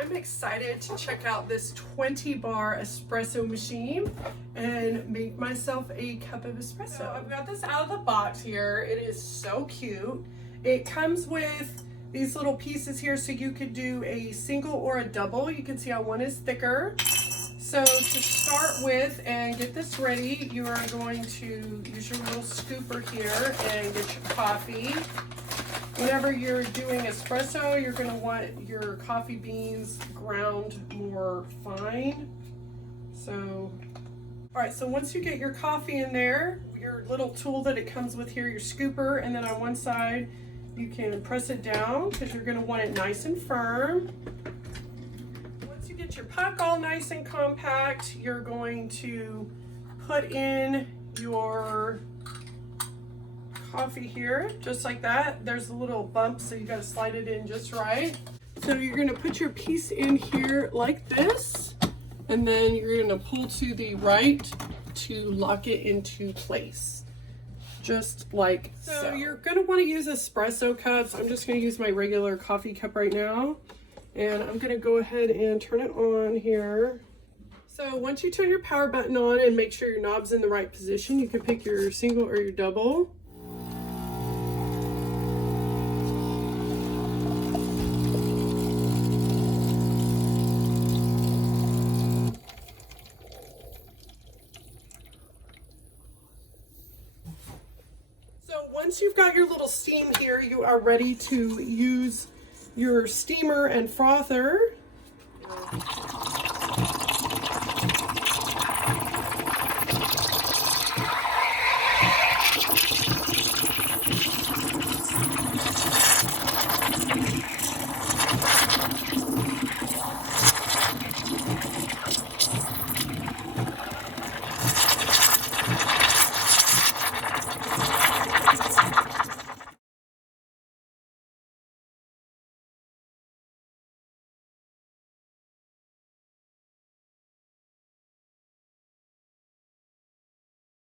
I'm excited to check out this 20 bar espresso machine and make myself a cup of espresso. So I've got this out of the box here. It is so cute. It comes with these little pieces here so you could do a single or a double. You can see how one is thicker. So to start with and get this ready, you are going to use your little scooper here and get your coffee. Whenever you're doing espresso, you're going to want your coffee beans ground more fine. So, all right, so once you get your coffee in there, your little tool that it comes with here, your scooper, and then on one side, you can press it down because you're going to want it nice and firm. Once you get your puck all nice and compact, you're going to put in your coffee here, just like that. There's a little bump, so you got to slide it in just right. So you're going to put your piece in here like this, and then you're going to pull to the right to lock it into place, just like so. So you're going to want to use espresso cups. I'm just going to use my regular coffee cup right now, and I'm going to go ahead and turn it on here. So once you turn your power button on and make sure your knob's in the right position, you can pick your single or your double. Once you've got your little steam here, you are ready to use your steamer and frother.